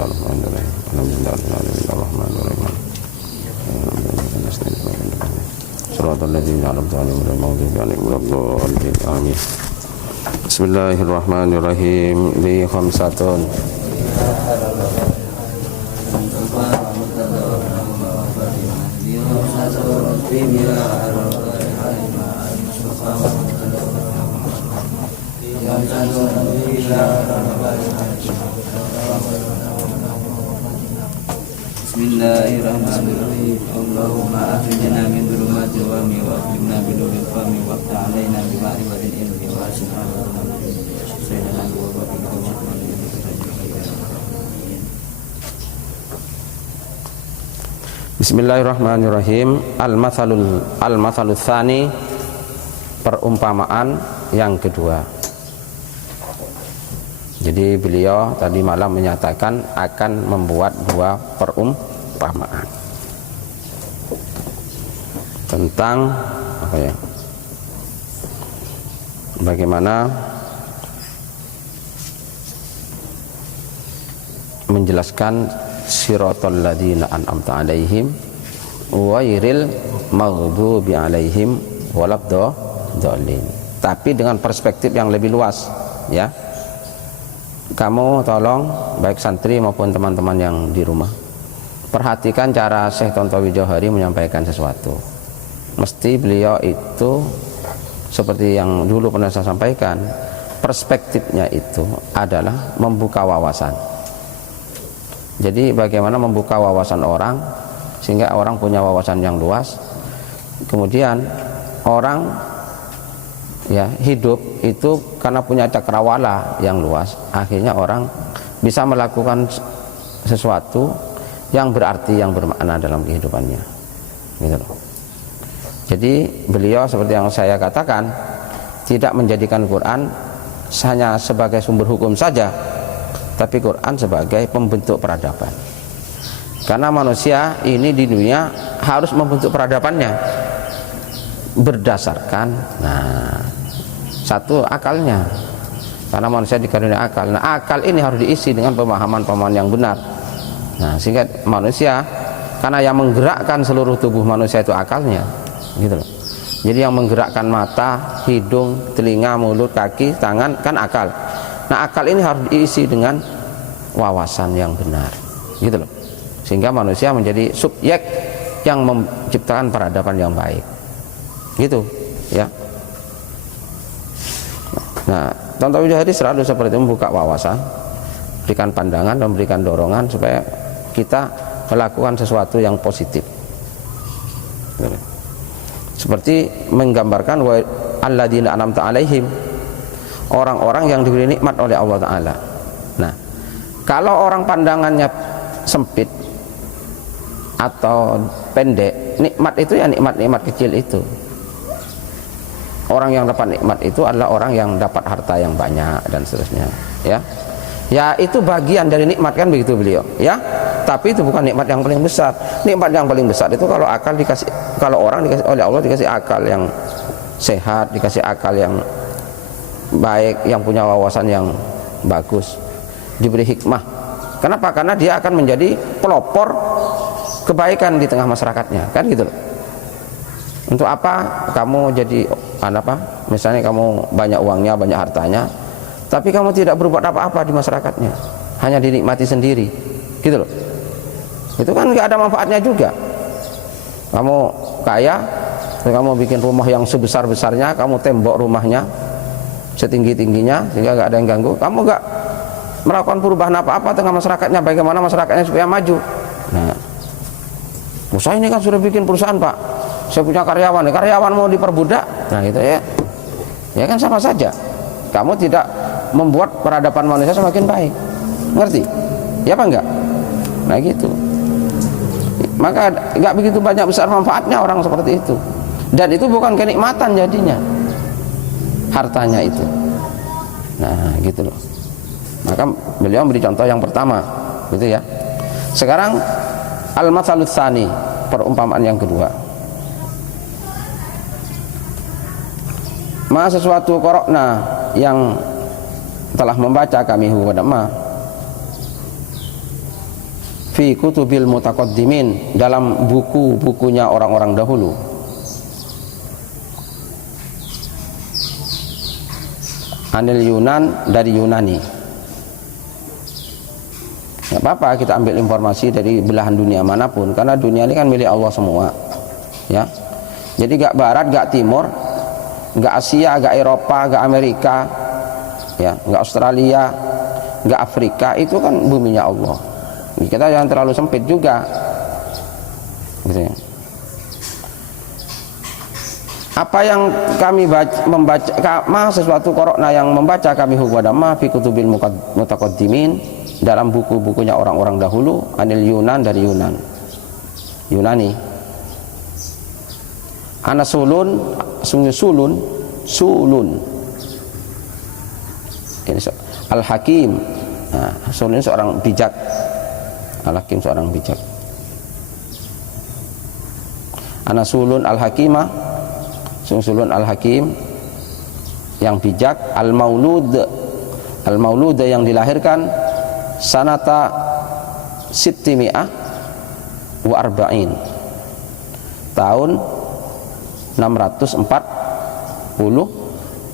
Bismillahirrahmanirrahim. Alhamdulillahirrahmanirrahim. Shiratal ladzina an'amta 'alaihim ghairil maghdubi 'alaihim waladdallin. Amin. Bismillahirrahmanirrahim. Li khamsatun. Bismillahirrahmanirrahim. Allahumma akhrijna min dhulumatil wahmi wa akrimna bi nuril fahmi wa ftah 'alaina bi ma'rifatil ilmi wa ashrina sayyidina wa Bismillahirrahmanirrahim. Al-mathalul tsani, perumpamaan yang kedua. Jadi beliau tadi malam menyatakan akan membuat dua perumpamaan tentang apa ya? Bagaimana menjelaskan siratal ladzina an'amta 'alaihim ghairil maghdubi 'alaihim waladdallin. Tapi dengan perspektif yang lebih luas, ya. Kamu tolong baik santri maupun teman-teman yang di rumah, perhatikan cara Syekh Tontowi Johari menyampaikan sesuatu. Mesti beliau itu seperti yang dulu pernah saya sampaikan, perspektifnya itu adalah membuka wawasan. Jadi bagaimana membuka wawasan orang sehingga orang punya wawasan yang luas, kemudian orang ya hidup itu karena punya cakrawala yang luas, akhirnya orang bisa melakukan sesuatu yang berarti, yang bermakna dalam kehidupannya, gitu loh. Jadi beliau seperti yang saya katakan, tidak menjadikan Quran hanya sebagai sumber hukum saja, tapi Quran sebagai pembentuk peradaban. Karena manusia ini di dunia harus membentuk peradabannya berdasarkan satu akalnya, karena manusia dikaruniai akal. Nah, akal ini harus diisi dengan pemahaman-pemahaman yang benar. Nah, sehingga manusia, karena yang menggerakkan seluruh tubuh manusia itu akalnya, gitu loh. Jadi yang menggerakkan mata, hidung, telinga, mulut, kaki, tangan kan akal. Nah, akal ini harus diisi dengan wawasan yang benar, gitu loh. Sehingga manusia menjadi subjek yang menciptakan peradaban yang baik, gitu, ya. Nah, Tontowi Johari selalu seperti itu, membuka wawasan, berikan pandangan dan memberikan dorongan supaya kita melakukan sesuatu yang positif. Seperti menggambarkan alladzina an'amta 'alaihim, orang-orang yang diberi nikmat oleh Allah Ta'ala. Nah, kalau orang pandangannya sempit atau pendek, nikmat itu ya nikmat-nikmat kecil itu. Orang yang dapat nikmat itu adalah orang yang dapat harta yang banyak dan seterusnya, ya. Ya, itu bagian dari nikmat, kan begitu beliau, ya. Tapi itu bukan nikmat yang paling besar. Nikmat yang paling besar itu kalau akal dikasih, kalau orang dikasih oleh Allah, dikasih akal yang sehat, dikasih akal yang baik, yang punya wawasan yang bagus, diberi hikmah. Kenapa? Karena dia akan menjadi pelopor kebaikan di tengah masyarakatnya, kan gitu loh. Untuk apa kamu jadi misalnya kamu banyak uangnya, banyak hartanya, tapi kamu tidak berbuat apa-apa di masyarakatnya, hanya dinikmati sendiri, gitu loh. Itu kan nggak ada manfaatnya juga. Kamu kaya, kamu bikin rumah yang sebesar-besarnya, kamu tembok rumahnya setinggi-tingginya sehingga nggak ada yang ganggu, kamu nggak melakukan perubahan apa-apa tengah masyarakatnya. Bagaimana masyarakatnya supaya maju? Nah, saya ini kan sudah bikin perusahaan, Pak, saya punya karyawan mau diperbudak, nah gitu ya. Ya kan sama saja, kamu tidak membuat peradaban manusia semakin baik, ngerti? Ya apa enggak? Nah gitu. Maka enggak begitu banyak besar manfaatnya orang seperti itu. Dan itu bukan kenikmatan jadinya, hartanya itu. Nah gitu loh. Maka beliau memberi contoh yang pertama, gitu ya. Sekarang al-mathalul tsani, perumpamaan yang kedua. Ma sesuatu korokna, yang telah membaca kami kepada ma, fi kutubil mutaqaddimin, dalam buku-bukunya orang-orang dahulu. Anil Yunan, dari Yunani. Nggak apa-apa kita ambil informasi dari belahan dunia manapun, karena dunia ini kan milik Allah semua, ya. Jadi gak barat, gak timur, gak Asia, gak Eropa, gak Amerika, ya, gak Australia, gak Afrika, itu kan buminya Allah. Kita jangan terlalu sempit juga, gitu ya. Apa yang kami membaca, sesuatu korokna yang membaca kami kepada ma fi kutubil mutaqaddimin, dalam buku-bukunya orang-orang dahulu, anil Yunan, dari Yunan, Yunani. Ana sulun, sungguh sulun. Ini Al-Hakim. Nah, sulun seorang bijak. Al-Hakim seorang bijak. Ana sulun Al-Hakimah, sungguh sulun Al-Hakim yang bijak. Al-Maulud yang dilahirkan sanata sittimi'ah wa arba'in, tahun 640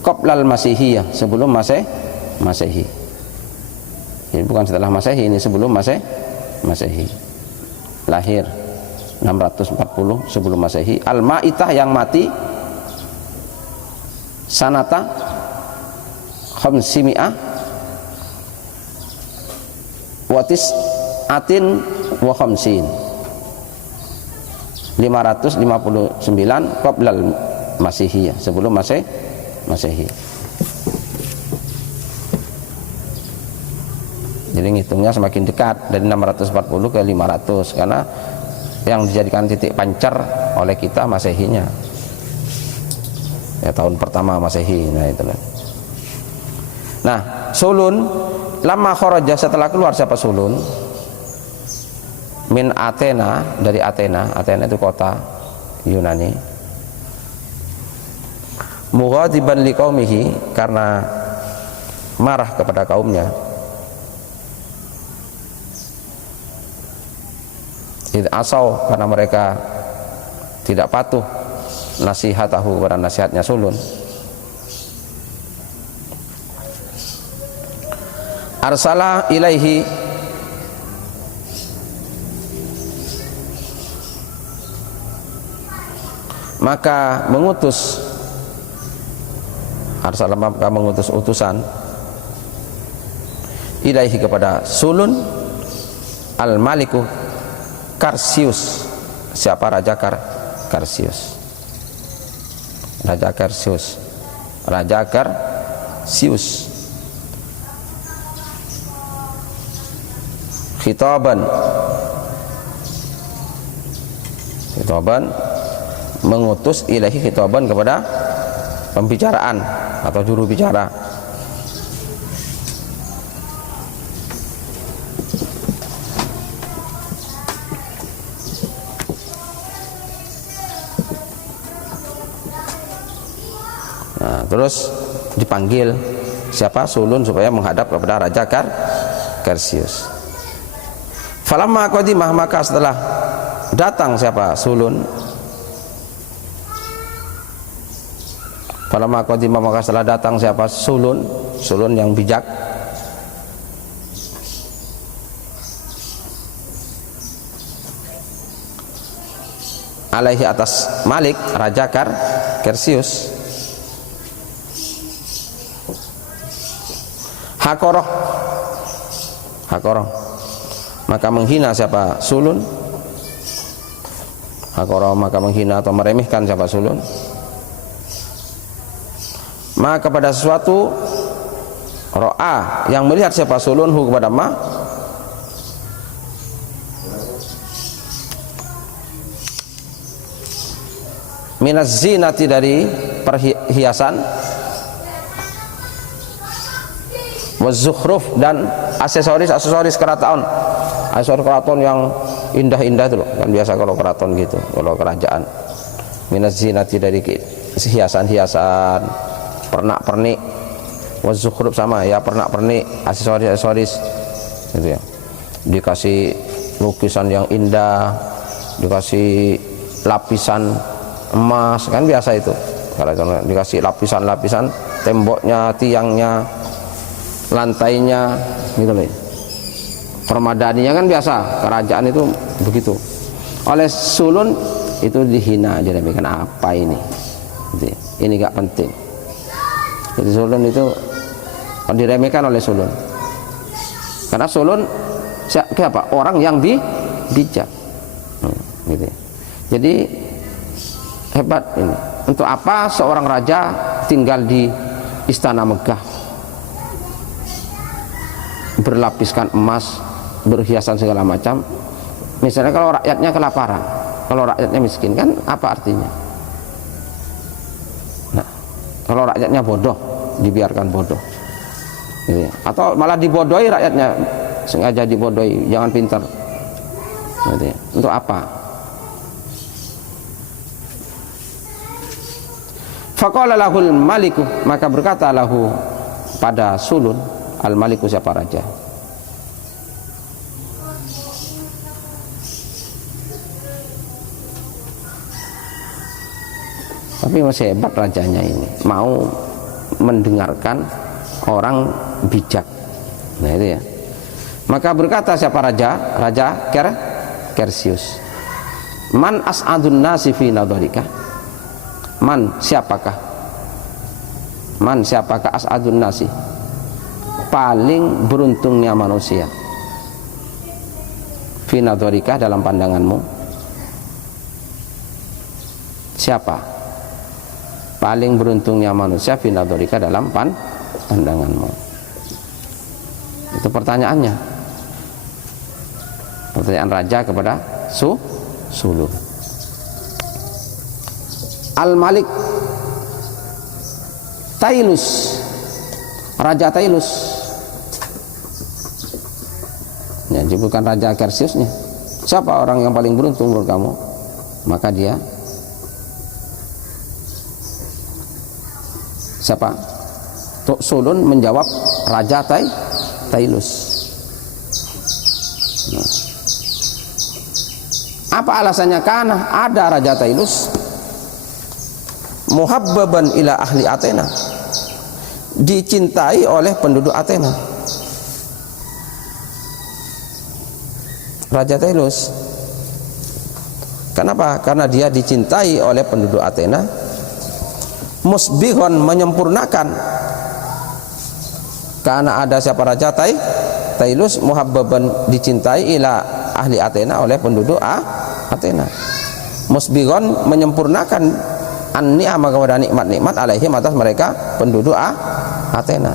qoblal masihiyah, sebelum masehi. Ini bukan setelah masehi, ini sebelum masehi. Lahir 640 sebelum masehi. Al-Ma'itah yang mati sanata khamsimi'ah watis atin wa khamsin, 559 qoblal masihiyah, sebelum masehi. Jadi ngitungnya semakin dekat dari 640 ke 500, karena yang dijadikan titik pancar oleh kita masehinya, ya, tahun pertama masehi. Nah itu. Nah, sulun lama kharaja, setelah keluar siapa sulun, min Athena, dari Athena. Athena itu kota Yunani. Mughadiban liqaumihi, karena marah kepada kaumnya. Asau, karena mereka tidak patuh nasihatahu, kepada nasihatnya sulun. Arsala ilaihi, maka mengutus, arsala maka mengutus utusan, ilaihi kepada sulun, al-maliku Karsius. Siapa raja Karsius? Raja Karsius. Khitaban mengutus ilahi, khitaban kepada pembicaraan atau juru bicara. Nah, terus dipanggil siapa? Sulun, supaya menghadap kepada Raja Karsius. Falamma qadimah, maka setelah datang siapa? Sulun. Falamma qadimah, maka setelah datang siapa? Sulun yang bijak. Alaihi, atas Malik, Raja Karsius. Hakoroh, maka menghina siapa? Sulun. Hakoroh, maka menghina atau meremehkan siapa? Sulun. Maka pada sesuatu ro'a, yang melihat siapa? Sulun, hu kepada ma, minaz zinati, dari perhiasan, wazukhruf, dan aksesoris keraton. Aksesoris keraton yang indah-indah itu loh, kan biasa kalau keraton gitu, kalau kerajaan. Minaz zinati, dari hiasan-hiasan, pernak-pernik. Wazukhruf, sama ya, pernak-pernik, aksesoris gitu ya. Dikasih lukisan yang indah, dikasih lapisan emas, kan biasa itu. Kalau dikasih lapisan-lapisan, temboknya, tiangnya, lantainya, gitu loh. Permadaninya kan biasa, kerajaan itu begitu. Oleh sulun itu dihina, diremehkan, apa ini? Ini gak penting. Jadi sulun itu diremehkan oleh sulun. Karena sulun siapa? Orang yang bijak. Gitu. Jadi hebat ini. Untuk apa seorang raja tinggal di istana megah, berlapiskan emas, berhiasan segala macam? Misalnya kalau rakyatnya kelaparan, kalau rakyatnya miskin, kan apa artinya? Nah, kalau rakyatnya bodoh, dibiarkan bodoh, gitu ya. Atau malah dibodohi rakyatnya, sengaja dibodohi, jangan pintar, gitu ya. Untuk apa? Faqala lahul maliku, maka berkata lahu pada sulun, al maliku siapa raja, tapi masih hebat rajanya ini, mau mendengarkan orang bijak. Nah itu ya. Maka berkata siapa raja? Raja Kersius, man as'adun nasi fi nadharika. Man siapakah as'adun nasi, paling beruntungnya manusia, fi nadharika, dalam pandanganmu? Siapa paling beruntungnya manusia fi nadharika, dalam pandanganmu? Itu pertanyaannya, pertanyaan raja kepada sulun. Al-Malik Tailus, Raja Tailus, ya, bukan Raja Kersiusnya. Siapa orang yang paling beruntung menurut kamu? Maka dia siapa? Sulun menjawab Raja Tailus. Nah. Apa alasannya? Karena ada Raja Tailus muhabbaban ila ahli Athena, dicintai oleh penduduk Athena. Raja Tailus, kenapa? Karena dia dicintai oleh penduduk Athena. Musbihon, menyempurnakan, karena ada siapa? Raja Tailus, muhabbaban, dicintai, ila ahli Athena, oleh penduduk Athena. Musbihon, menyempurnakan an-ni'amah, kepada nikmat-nikmat, alaihim, atas mereka penduduk Athena.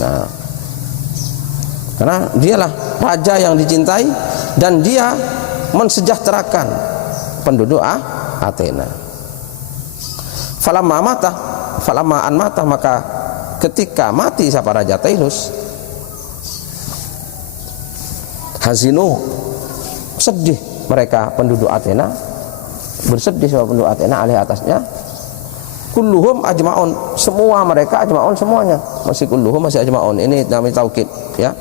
Nah, karena dialah raja yang dicintai dan dia mensejahterakan penduduk Athena. Falamma an mata, maka ketika mati siapa? Raja Tailus, hazinu, sedih mereka penduduk Athena, bersedih sama penduduk Athena, alih atasnya, kulluhum ajmaun, semua mereka, ajmaun semuanya, masih kulluhum, masih ajmaun, ini namanya taukid ya.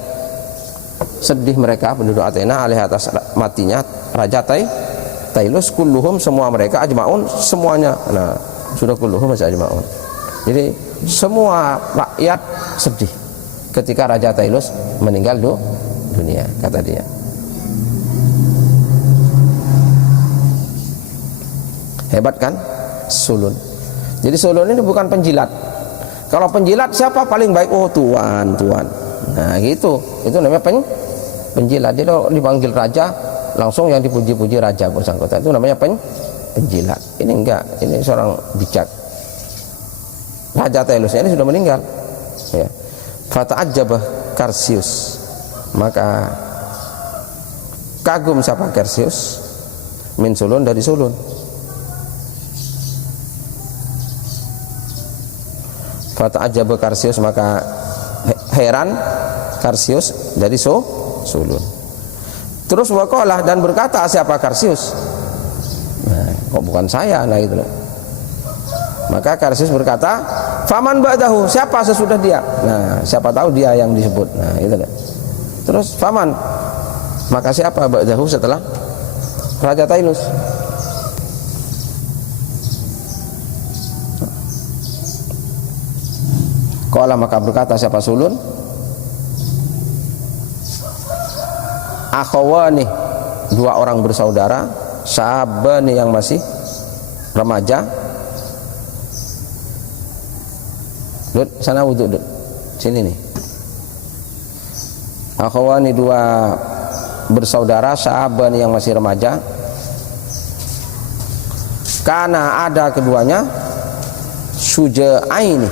Sedih mereka penduduk Athena alih atas matinya Raja Tailus, kulluhum, semua mereka, ajmaun, semuanya. Nah, sudah kulluhum masih ajmaun. Jadi semua rakyat sedih ketika Raja Tailus meninggal dunia, kata dia. Hebat kan sulun. Jadi sulun ini bukan penjilat. Kalau penjilat siapa paling baik? Oh, tuan. Nah gitu, itu namanya penjilat. Jadi kalau dipanggil raja, langsung yang dipuji-puji raja bersangkutan, itu namanya penjilat. Ini enggak, ini seorang bijak. Raja Tailus ini sudah meninggal ya. Fata'ajjabah Kersius, maka kagum siapa? Kersius, min sulun, dari sulun. Fata'ajjabah Kersius, maka heran Kersius dari sulun. Terus waqalah, dan berkata siapa? Kersius. Nah, kok bukan saya? Nah itu loh. Maka Karsis berkata, faman ba'dahu, siapa sesudah dia? Nah, siapa tahu dia yang disebut. Nah, itu kan. Terus faman, maka siapa ba'dahu setelah Raja Tailus? Qala, maka berkata siapa sulun? Akhawani, dua orang bersaudara, syabani yang masih remaja. Dud, sana wudhu Dud. Sini nih. Akhawani, dua bersaudara, syabani yang masih remaja. Karena ada keduanya syuja'aini,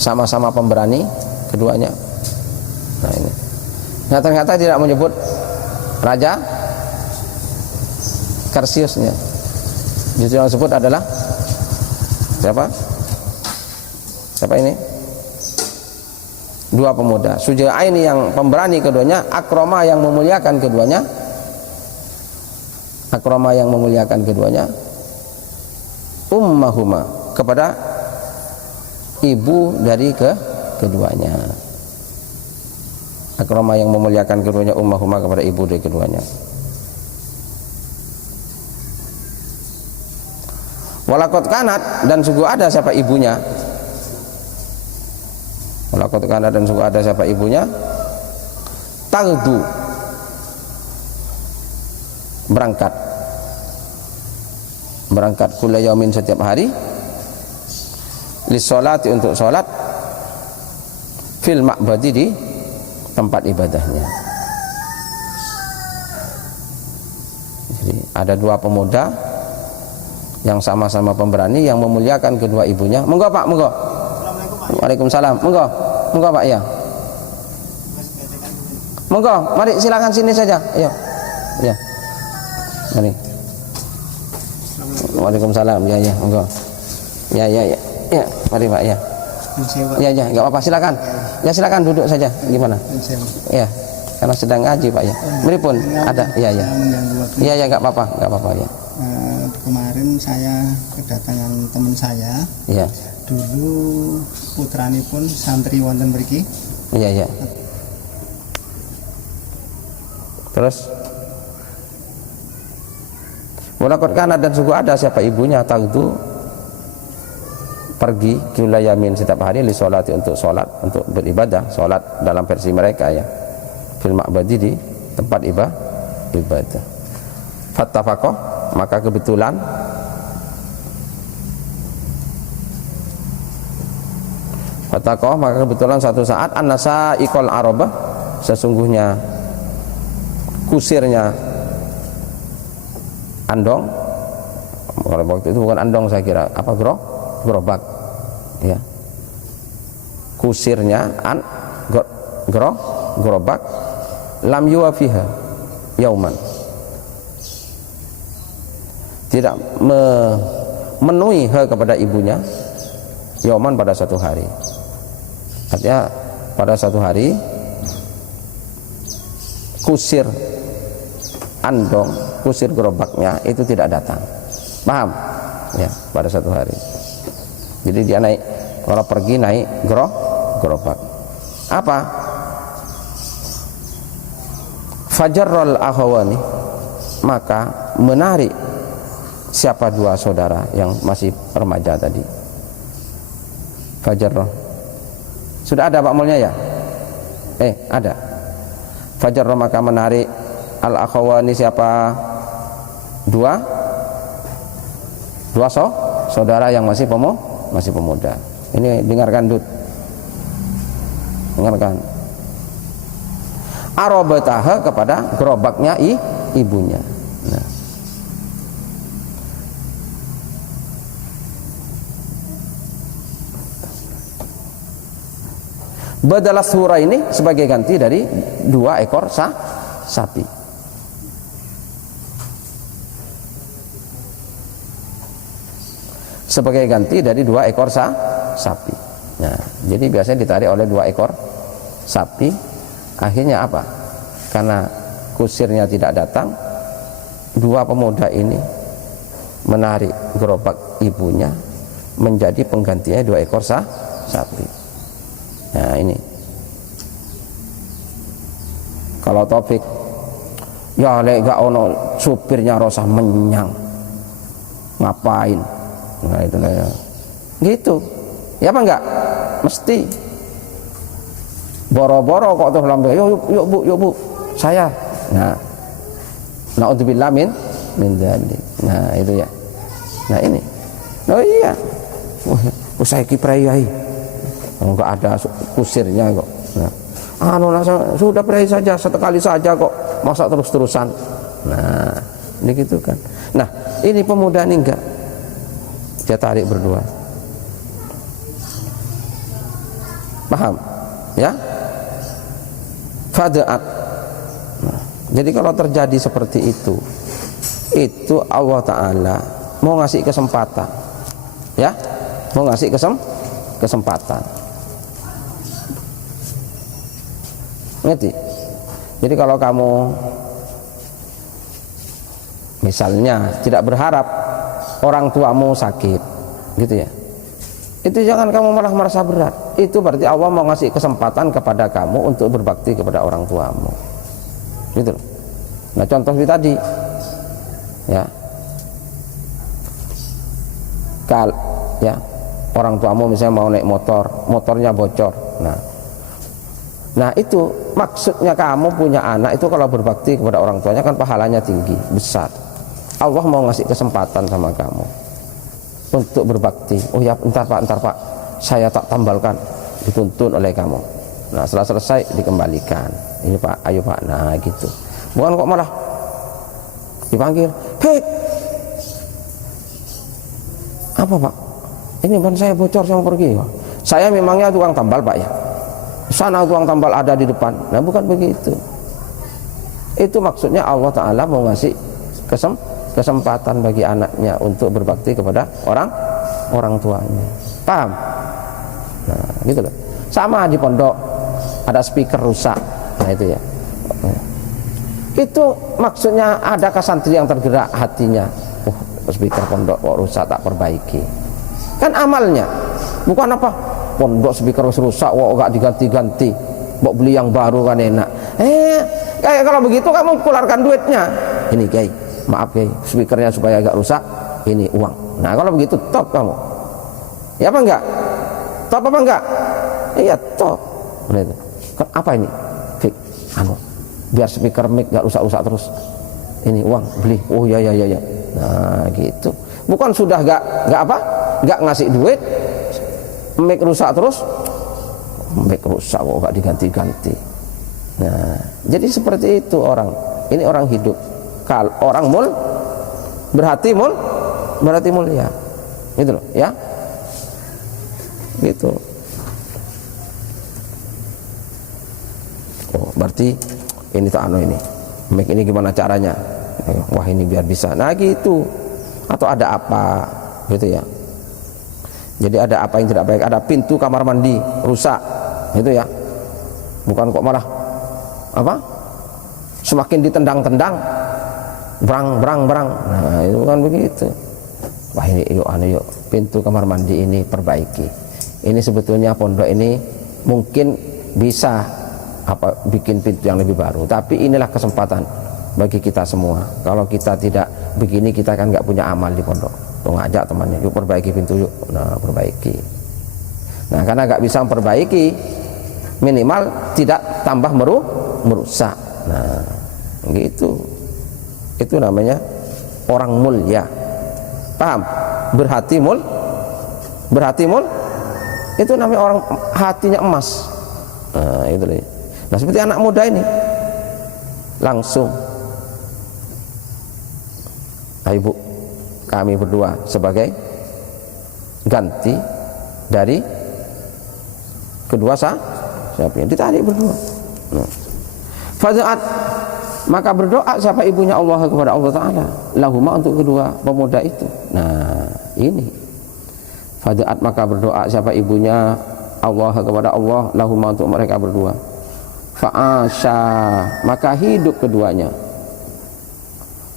sama-sama pemberani keduanya. Nah ini. Nah ternyata tidak menyebut Raja Karsiusnya. Justru yang disebut adalah siapa? Siapa ini? Dua pemuda. Syuja'aini yang pemberani keduanya, akroma yang memuliakan keduanya. Akroma yang memuliakan keduanya. Ummahuma, kepada ibu dari keduanya. Akrama yang memuliakan keduanya, ummahuma, kepada ibu dari keduanya. Walakot kanat, dan sungguh ada siapa ibunya. Walakot kanat, dan sungguh ada siapa ibunya. Taghdu, berangkat kulla yaumin, setiap hari, lissolati, untuk sholat, fil ma'badi, di tempat ibadahnya. Jadi ada dua pemuda yang sama-sama pemberani, yang memuliakan kedua ibunya. Monggo Pak, monggo. Waalaikumsalam. Monggo, monggo Pak, ya. Monggo, mari silakan sini saja. Ayo. Ya. Mari. Waalaikumsalam. Ya, ya, monggo. Ya, ya, ya. Ya, mari Pak, ya. Ya, ya, enggak apa-apa, silakan. Ya, silakan duduk saja. Gimana? Ya, karena sedang ngaji Pak, ya. Beri pun ada. Ya, ya. Ya, ya, enggak apa-apa, enggak apa-apa, ya. Kemarin saya kedatangan teman saya. Ya. Dulu putrani pun santri wonten mriki. Iya, ya. Terus walaqad kana, dan sungguh ada siapa ibunya, taghdu, pergi kulla yamin, setiap hari, li sholati, untuk sholat, untuk beribadah, sholat dalam versi mereka, ya, fil ma'badi, di tempat ibadah. Fattafaqah, maka kebetulan satu saat, an-nasa iqal arabah, sesungguhnya kusirnya andong. Kalau waktu itu bukan andong, saya kira apa, gerobak, ya. Kusirnya gerobak, lam yuwafiha yauman, tidak memenuhi kepada ibunya, yauman, pada satu hari. Artinya pada satu hari kusir andong, kusir gerobaknya itu tidak datang. Paham? Ya, pada satu hari. Jadi dia naik, kalau pergi naik gerobak. Apa? Fajarrul akhawani, maka menarik siapa dua saudara yang masih remaja tadi. Fajarrul. Sudah ada Pak Mulnya, ya? Ada. Fajarrul, maka menarik al-akhawani, siapa dua saudara yang masih pemuda. Ini dengarkan Dud. Dengarkan. Arabataha, kepada gerobaknya ibunya. Nah. Badalah surah ini sebagai ganti dari dua ekor sapi. Sebagai ganti dari dua ekor sapi. Nah, jadi biasanya ditarik oleh dua ekor sapi. Akhirnya apa? Karena kusirnya tidak datang, dua pemuda ini menarik gerobak ibunya menjadi penggantinya 2 ekor sapi. Nah ini kalau Taufik ya lek gak ono supirnya rasa menyang ngapain, nah itu ya gitu ya apa enggak, mesti boro-boro kok tuh lambe yuk bu saya, nah naudzubillah min dzalik. Nah itu ya, nah ini oh iya usai kiprayai enggak ada kusirnya kok, nah sudah pray saja sekali saja kok, masa terus-terusan. Nah ini gitu kan. Nah ini pemuda ini enggak, dia tarik berdua, paham ya, fada'at. Nah, jadi kalau terjadi seperti itu Allah Ta'ala mau ngasih kesempatan ya, mau ngasih kesempatan, ngerti? Jadi kalau kamu misalnya tidak berharap orang tuamu sakit gitu ya, itu jangan kamu malah merasa berat. Itu berarti Allah mau ngasih kesempatan kepada kamu untuk berbakti kepada orang tuamu gitu loh. Nah contoh seperti tadi ya, ya orang tuamu misalnya mau naik motornya bocor, nah itu maksudnya kamu punya anak itu kalau berbakti kepada orang tuanya kan pahalanya tinggi besar. Allah mau ngasih kesempatan sama kamu untuk berbakti. Oh ya entar pak saya tak tambalkan, dituntun oleh kamu. Nah setelah selesai dikembalikan, ini pak ayo pak, nah gitu. Bukan kok malah dipanggil, hei apa pak, ini ban saya bocor saya mau pergi. Saya memangnya tukang tambal pak ya, sana tukang tambal ada di depan. Nah bukan begitu. Itu maksudnya Allah Ta'ala mau ngasih kesempatan bagi anaknya untuk berbakti kepada orang tuanya. Paham? Nah gitu loh. Sama di pondok ada speaker rusak, nah itu ya, itu maksudnya adakah santri yang tergerak hatinya, speaker pondok kok rusak tak perbaiki, kan amalnya bukan apa pondok speaker rusak kok gak diganti-ganti, mau beli yang baru kan enak. Kayak kalau begitu kamu keluarkan duitnya, ini Kiai maaf Kiai speakernya supaya agak rusak, ini uang. Nah kalau begitu top kamu ya apa enggak, top apa enggak, iya top. Nah, itu kan apa ini fik biar speaker mic gak rusak-rusak terus, ini uang beli, oh ya. Nah gitu, bukan sudah gak ngasih duit, mic rusak terus, mic rusak kok gak diganti-ganti. Nah jadi seperti itu orang ini, orang hidup kalau orang berhati mulia gitu loh ya, gitu. Oh berarti ini tak ini mic ini gimana caranya, wah ini biar bisa, nah gitu. Atau ada apa gitu ya, jadi ada apa yang tidak baik, ada pintu kamar mandi rusak gitu ya, bukan kok malah apa semakin ditendang-tendang berang. Nah itu kan begitu. Wah ini yuk pintu kamar mandi ini perbaiki, ini sebetulnya pondok ini mungkin bisa bikin pintu yang lebih baru, tapi inilah kesempatan bagi kita semua. Kalau kita tidak begini, kita kan nggak punya amal di pondok. Tuh ngajak temannya, yuk perbaiki pintu yuk. Nah perbaiki. Nah karena nggak bisa memperbaiki, minimal tidak tambah merusak. Nah gitu. Itu namanya orang mulia. Paham? Berhati itu namanya orang hatinya emas. Nah itu loh. Nah seperti anak muda ini langsung, ayo bu, kami berdua sebagai ganti dari kedua sapinya, ditarik berdua. Nah. Fada'at, maka berdoa siapa ibunya Allah kepada Allah Ta'ala lahuma, untuk kedua pemuda itu. Nah ini fada'at, maka berdoa siapa ibunya Allah kepada Allah lahuma, untuk mereka berdua. Fa'asha, maka hidup keduanya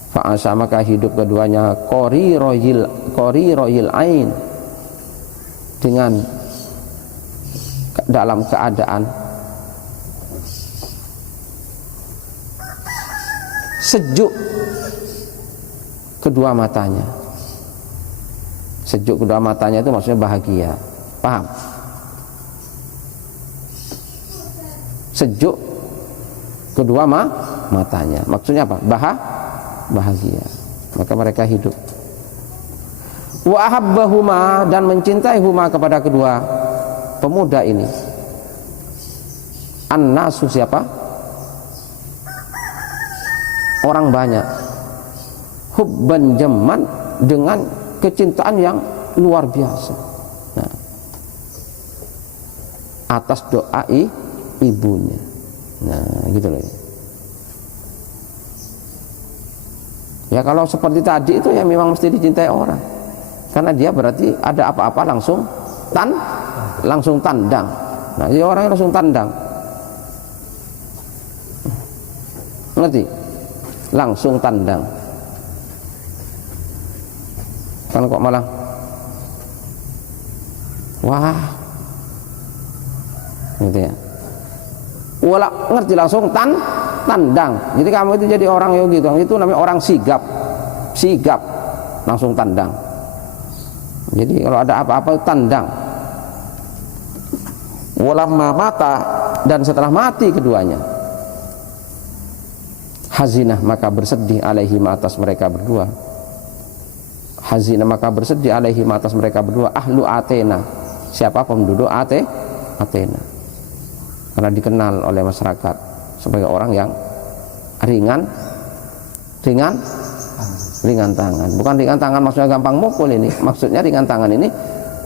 Fa'asa maka hidup keduanya qariroyil ain, dengan dalam keadaan sejuk kedua matanya. Sejuk kedua matanya itu maksudnya bahagia. Paham? Sejuk kedua matanya. Maksudnya apa? Bahagia. Maka mereka hidup. Wa ahabbahuma, dan mencintai huma kepada kedua pemuda ini. An-nasu siapa? Orang banyak. Hubban jamman, dengan kecintaan yang luar biasa. Nah, atas doa ibunya. Nah, gitu loh. Ya kalau seperti tadi itu ya memang mesti dicintai orang. Karena dia berarti ada apa-apa langsung tandang. Nah, jadi orangnya langsung tandang. Ngerti? Langsung tandang. Kan kok malah wah. Gitu ya. Wala ngerti langsung tandang. Jadi kamu itu jadi orang yang gitu. Itu namanya orang sigap. Langsung tandang. Jadi kalau ada apa-apa tandang. Walamma mata, dan setelah mati keduanya, hazinah maka bersedih alaihim atas mereka berdua. Hazinah maka bersedih alaihim atas mereka berdua ahlu Athena. Siapa penduduk Athena? Karena dikenal oleh masyarakat sebagai orang yang ringan tangan. Bukan ringan tangan maksudnya gampang mukul ini. Maksudnya ringan tangan ini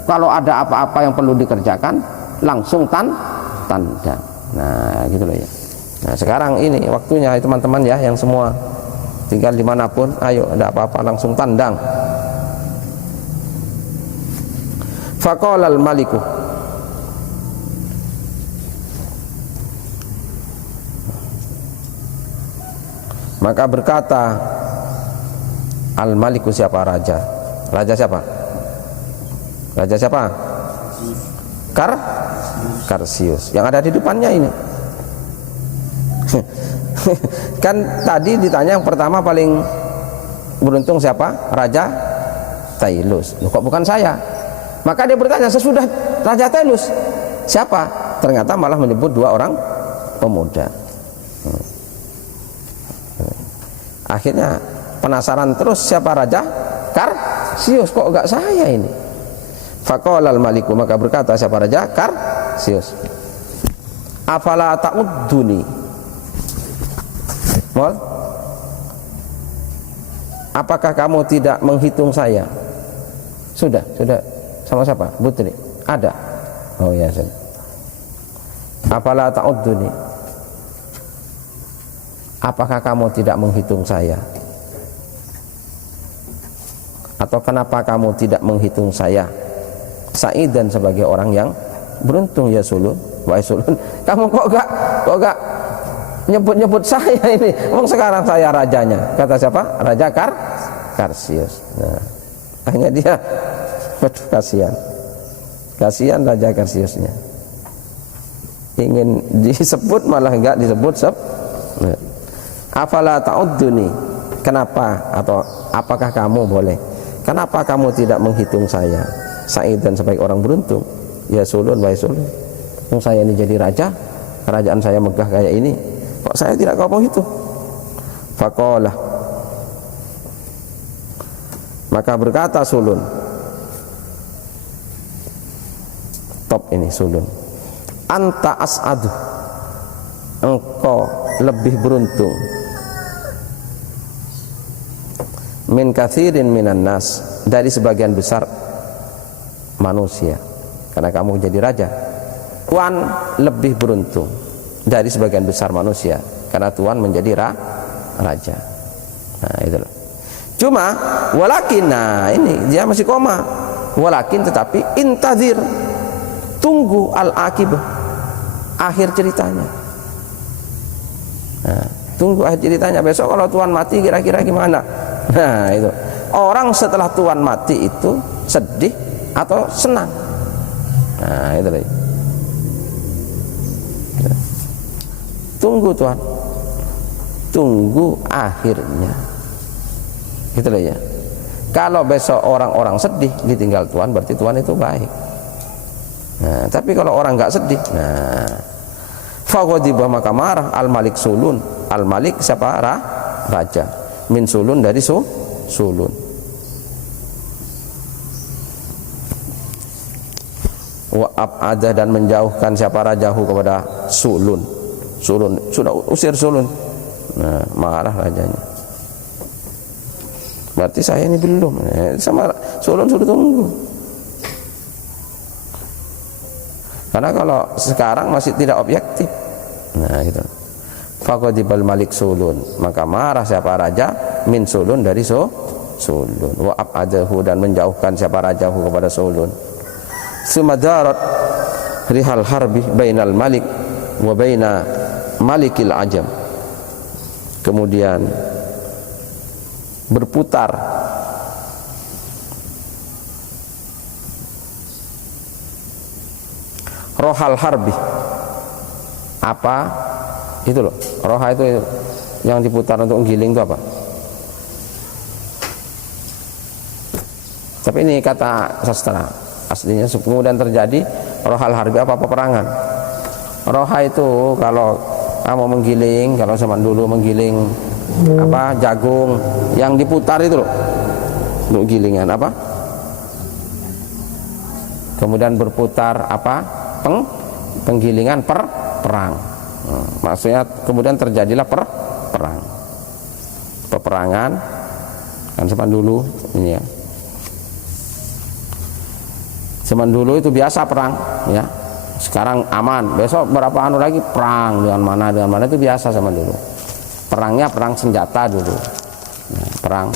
kalau ada apa-apa yang perlu dikerjakan langsung tandang. Nah, gitu loh ya. Nah, sekarang ini waktunya teman-teman ya, yang semua tinggal dimanapun, ayo ada apa-apa langsung tandang. Faqalal maliku, maka berkata al-maliku, siapa raja? Raja siapa? Raja siapa? Karsius. Yang ada di depannya ini. Kan tadi ditanya yang pertama paling beruntung siapa? Raja Tailus. Loh, kok bukan saya? Maka dia bertanya sesudah Raja Tailus siapa? Ternyata malah menyebut dua orang pemuda. Akhirnya penasaran terus siapa Raja Karsius, kok enggak saya ini? Faqalal maliku, maka berkata siapa Raja Karsius, afala ta'udduni, Mol, apakah kamu tidak menghitung saya? Sudah sama siapa? Putri ada? Oh ya, sudah. Afala ta'udduni, apakah kamu tidak menghitung saya? Atau kenapa kamu tidak menghitung saya? Sa'idan, sebagai orang yang beruntung. Ya sulun, wahai sulun, kamu kok gak nyebut saya ini? Emang sekarang saya rajanya. Kata siapa? Raja Karsius. Nah, akhirnya dia, waduh, kasihan Raja Karsiusnya. Ingin disebut malah enggak disebut. Nah. Afala ta'udduni, kenapa, atau apakah kamu boleh, kenapa kamu tidak menghitung saya? Sa'idan, sebagai orang beruntung. Ya sulun, wahai sulun, saya ini jadi raja, kerajaan saya megah kayak ini, kok saya tidak kau menghitung? Faqala, maka berkata sulun, top ini sulun, anta as'adu, engkau lebih beruntung, min katsirin minan nas, dari sebagian besar manusia. Karena kamu jadi raja, Tuhan lebih beruntung dari sebagian besar manusia, karena Tuhan menjadi raja. Nah, itu loh. Cuma walakin, nah ini dia masih koma. Walakin, tetapi intazir, tunggu al-akibah, akhir ceritanya. Nah, Tunggu akhir ceritanya besok kalau Tuhan mati kira-kira gimana. Nah itu orang setelah Tuhan mati itu sedih atau senang. Nah itu lagi. Tunggu Tuhan, tunggu akhirnya. Gitu loh ya. Kalau besok orang-orang sedih ditinggal Tuhan, berarti Tuhan itu baik. Nah, tapi kalau orang nggak sedih, nah, faghadiba maka marah al-malik sulun. Al-malik siapa? Raja. Min sulun dari sulun. Wa ab'ada dan menjauhkan siapa rajahu kepada sulun. Sulun sudah usir sulun. Nah, marah rajanya. Berarti saya ini belum, sama sulun sudah tunggu. Karena kalau sekarang masih tidak objektif. Nah gitu. Faqadibal malik sulun, maka marah siapa raja min sulun dari sulun. Wa abadahu dan menjauhkan siapa rajahu kepada sulun. Sumadarat rihal harbi bainal malik wa baina malikil ajam. Kemudian berputar rohal harbi, apa itu loh, roha itu yang diputar untuk giling itu apa? Tapi ini kata sastra aslinya. Kemudian terjadi rohal harbi, apa peperangan. Roha itu kalau mau menggiling, kalau zaman dulu menggiling apa jagung yang diputar itu loh untuk gilingan apa, kemudian berputar apa penggilingan perang. Maksudnya kemudian terjadilah perang, peperangan kan zaman dulu ini ya. Zaman dulu itu biasa perang ya, sekarang aman, besok berapa anu lagi perang dengan mana itu biasa zaman dulu. Perangnya perang senjata dulu, nah, perang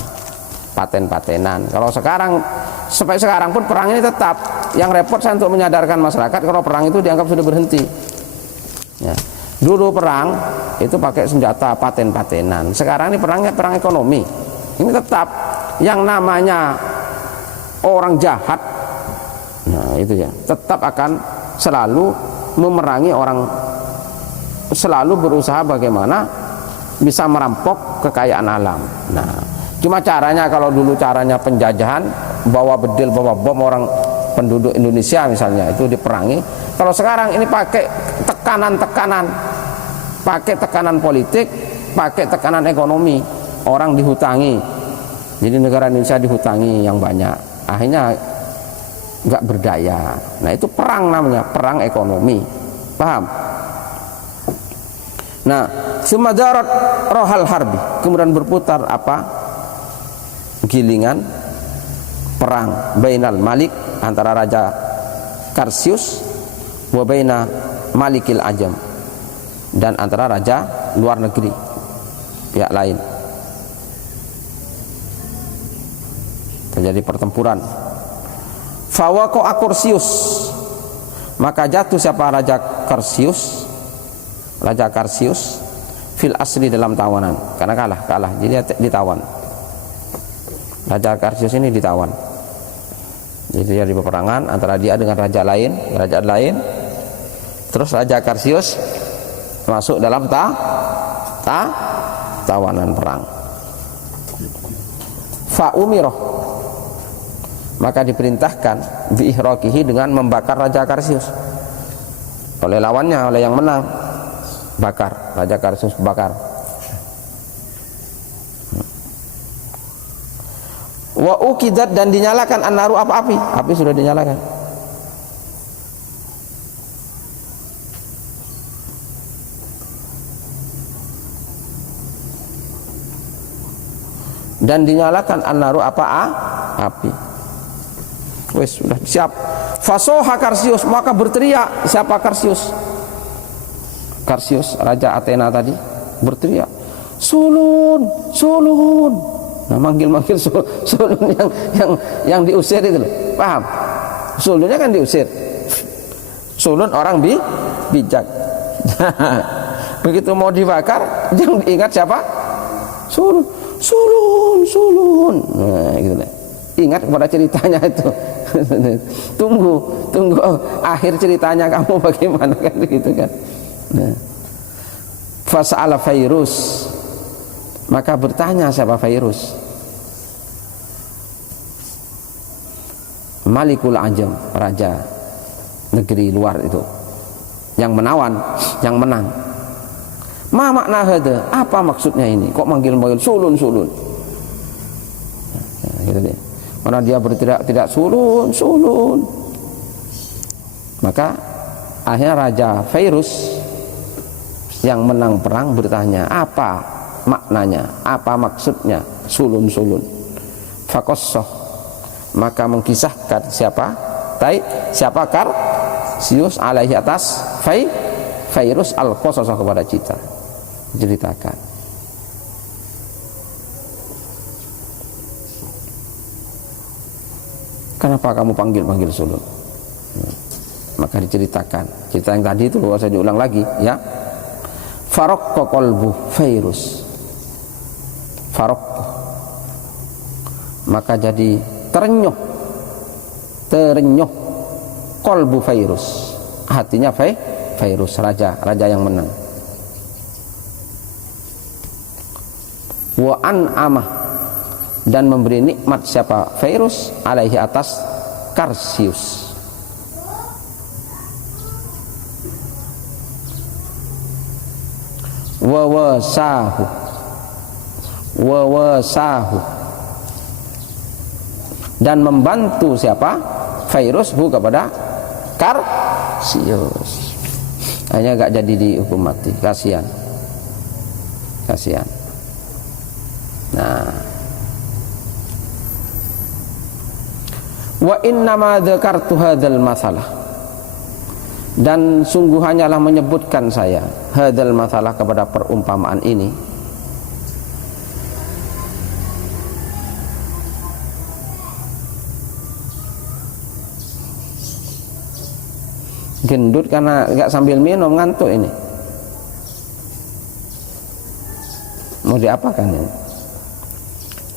paten-patenan. Kalau sekarang, sampai sekarang pun perang ini tetap. Yang repot saya untuk menyadarkan masyarakat kalau perang itu dianggap sudah berhenti ya. Dulu perang itu pakai senjata paten-patenan, sekarang ini perangnya perang ekonomi. Ini tetap yang namanya orang jahat, nah itu ya, tetap akan selalu memerangi orang, selalu berusaha bagaimana bisa merampok kekayaan alam. Nah, cuma caranya kalau dulu caranya penjajahan, bawa bedil, bawa bom orang penduduk Indonesia misalnya itu diperangi. Kalau sekarang ini pakai tekanan-tekanan, pakai tekanan politik, pakai tekanan ekonomi, orang dihutangi. Jadi negara Indonesia dihutangi yang banyak, akhirnya nggak berdaya. Nah itu perang namanya, perang ekonomi, paham? Nah, sumadarat rohal harbi, kemudian berputar apa gilingan perang bainal malik, antara raja Karsius, wa baina malikil ajam, dan antara raja luar negeri pihak lain. Terjadi pertempuran. Fawaqa'a Karsius, maka jatuh siapa raja Karsius, Raja Karsius fil asri dalam tawanan, karena kalah jadi ditawan. Raja Karsius ini ditawan, jadi di peperangan antara dia dengan raja lain, kerajaan lain. Terus Raja Karsius masuk dalam tawanan perang. Fa'umiroh, maka diperintahkan biihraqihi, dengan membakar Raja Karsius oleh lawannya, oleh yang menang. Bakar, Raja Karsius bakar. Wa ukidat, dan dinyalakan an-naru, apa api sudah dinyalakan. Dan dinyalakan an-naru apa api. Wes sudah siap. Fasoha Karsius, maka berteriak siapa Karsius? Karsius, Raja Athena tadi berteriak, sulun, sulun. Nah, manggil sulun yang diusir itu loh. Paham? Sulunnya kan diusir. Sulun orang bijak. Begitu mau dibakar, yang diingat siapa? Sulun, sulun, sulun. Nah, gitu deh. Ingat kepada ceritanya itu. tunggu akhir ceritanya kamu bagaimana kan gitu kan. Nah. Fas'ala Fairuz, maka bertanya siapa Fairuz? Malikul Ajam, raja negeri luar itu, yang menawan, yang menang. Ma makna hada? Apa maksudnya ini? Kok manggil-manggil sulun? Nah, gitu deh. Karena dia berteriak tidak sulun. Maka akhirnya Raja Fairuz yang menang perang bertanya, apa maknanya? Apa maksudnya sulun? Fakossoh, maka mengkisahkan siapa Karsius alaihi atas Fairuz al-qasasa kepada kita, ceritakan. Kenapa kamu panggil sulun? Maka diceritakan cerita yang tadi itu, saya diulang lagi ya. Faraqqa qalbu Fairuz, maka jadi terenyuh qalbu Fairuz, hatinya Fairuz, raja yang menang. Wa an'amah, dan memberi nikmat siapa Fairuz alaihi atas Karsius. Wa wasahu, dan membantu siapa Fairuz kepada Karsius. Hanya gak jadi dihukum mati, kasihan. Nah, wa innama dzakartu hadzal masalah, dan sungguh hanyalah menyebutkan saya hadzal masalah kepada perumpamaan ini, gendut karena gak sambil minum, ngantuk ini. Mau diapakan ini?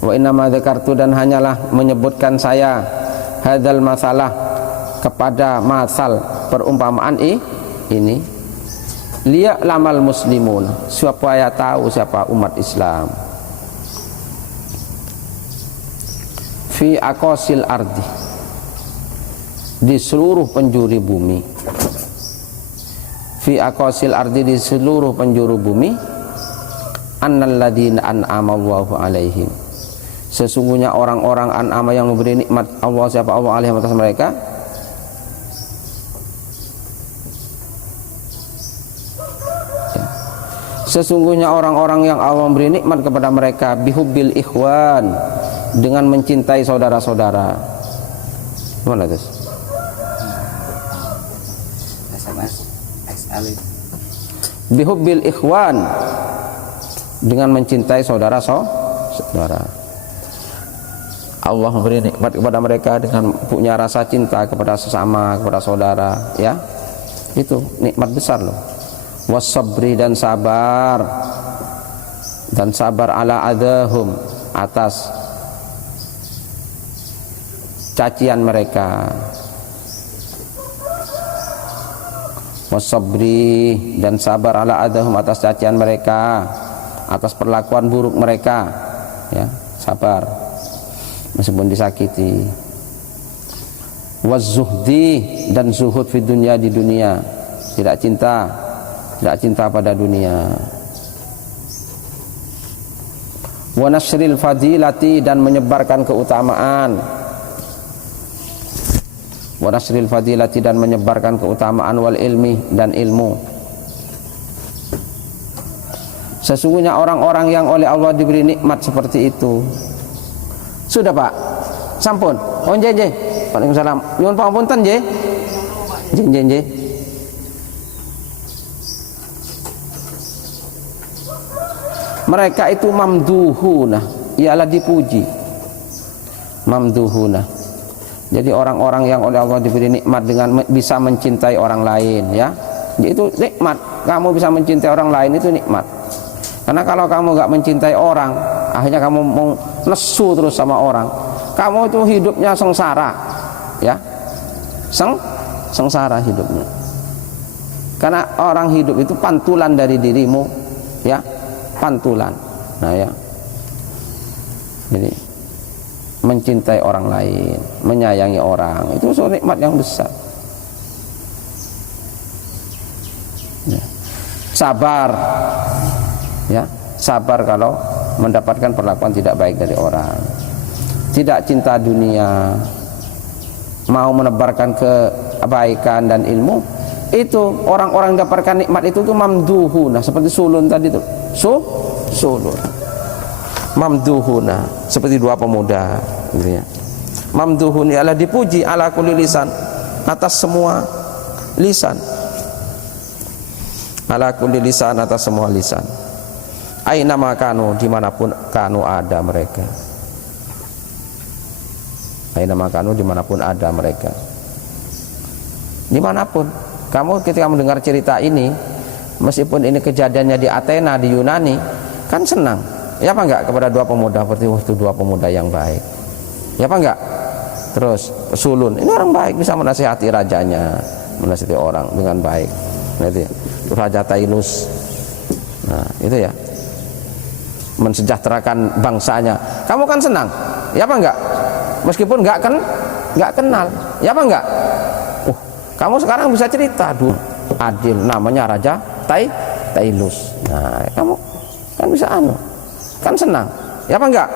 Wa innama dzakartu, dan hanyalah menyebutkan saya hadzal masalah kepada masal perumpamaan ini, liya'lamal muslimun, supaya tahu siapa umat Islam, fi aqasil ardi, di seluruh penjuru bumi, fi aqasil ardi, di seluruh penjuru bumi, annalladzina an'ama Allahu alaihim, sesungguhnya orang-orang an'ama yang memberi nikmat Allah siapa Allah alaihim atas mereka, ya. Sesungguhnya orang-orang yang Allah memberi nikmat kepada mereka bihubbil ikhwan, dengan mencintai saudara-saudara. Gimana guys? Bihubbil ikhwan, dengan mencintai saudara-saudara. Allah memberi nikmat kepada mereka dengan punya rasa cinta kepada sesama, kepada saudara, ya. Itu nikmat besar loh. Wasabri, dan sabar ala adahum, atas cacian mereka. Wasabri, dan sabar ala adahum, atas cacian mereka, atas perlakuan buruk mereka, ya, sabar meskipun disakiti. Wazuhdi, dan zuhud fi dunya, di dunia, tidak cinta pada dunia. Wa nasril fadilati, dan menyebarkan keutamaan. Wa nasril fadilati, dan menyebarkan keutamaan, wal ilmi, dan ilmu. Sesungguhnya orang-orang yang oleh Allah diberi nikmat seperti itu. Sudah Pak, sampun. Oh nje. Waalaikumsalam. Nyuwun pangapunten nje. Nje. Mereka itu mamduhuna, ialah dipuji. Mamduhuna. Jadi orang-orang yang oleh Allah diberi nikmat dengan bisa mencintai orang lain, ya. Itu nikmat. Kamu bisa mencintai orang lain, itu nikmat. Karena kalau kamu nggak mencintai orang, akhirnya kamu mau nesu terus sama orang, kamu itu hidupnya sengsara, ya, sengsara hidupnya. Karena orang hidup itu pantulan dari dirimu, ya, pantulan. Nah ya, jadi mencintai orang lain, menyayangi orang, itu suatu nikmat yang besar. Ya. Sabar, ya, sabar kalau mendapatkan perlakuan tidak baik dari orang. Tidak cinta dunia, mau menebarkan kebaikan dan ilmu. Itu orang-orang yang dapatkan nikmat itu tuh mamduhuna, seperti sulun tadi tuh. Sulun. Mamduhuna, seperti dua pemuda, gitu ya. Mamduhun ialah dipuji ala kulli lisan, atas semua lisan. Ala kulli lisan, atas semua lisan. Aina makanu, dimanapun kanu ada mereka. Aina makanu, dimanapun ada mereka. Dimanapun. Kamu ketika mendengar cerita ini, meskipun ini kejadiannya di Athena, di Yunani, kan senang. Ya apa enggak kepada dua pemuda, seperti waktu dua pemuda yang baik. Ya apa enggak? Terus sulun, ini orang baik, bisa menasihati rajanya, menasihati orang dengan baik. Nah, itu ya. Raja Tailus. Nah, itu ya. Mensejahterakan bangsanya. Kamu kan senang. Ya apa enggak? Meskipun enggak kenal. Ya apa enggak? Kamu sekarang bisa cerita, dulu adil, namanya Raja Tailus. Nah, kamu kan bisa kan senang. Ya apa enggak?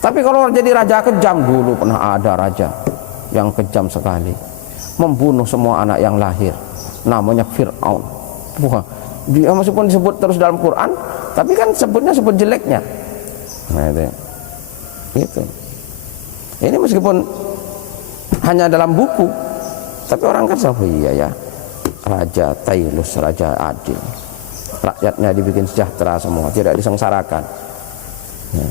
Tapi kalau jadi raja kejam, dulu pernah ada raja yang kejam sekali, membunuh semua anak yang lahir, namanya Fir'aun. Wah, dia meskipun disebut terus dalam Quran, tapi kan sebut jeleknya. Nah, itu. Ini meskipun hanya dalam buku, tapi orang kan oh iya ya, Raja Tailus, raja adil, rakyatnya dibikin sejahtera semua, tidak disengsarakan. Ya.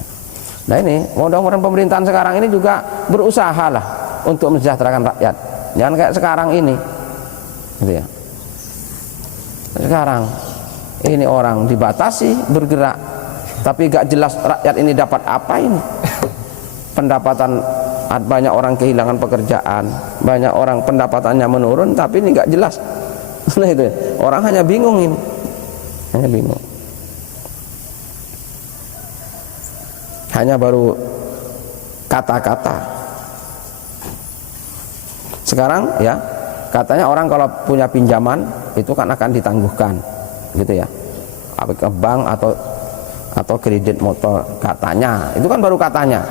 Nah ini, mudah-mudahan pemerintahan sekarang ini juga berusaha lah untuk mensejahterakan rakyat. Jangan kayak sekarang ini, gitu ya. Sekarang ini orang dibatasi bergerak, tapi gak jelas rakyat ini dapat apa ini. Pendapatan, banyak orang kehilangan pekerjaan, banyak orang pendapatannya menurun, tapi ini nggak jelas. Nah itu, orang hanya bingung ini, hanya bingung. Hanya baru kata-kata. Sekarang ya, katanya orang kalau punya pinjaman itu kan akan ditangguhkan, gitu ya, ke bank atau kredit motor, katanya. Itu kan baru katanya.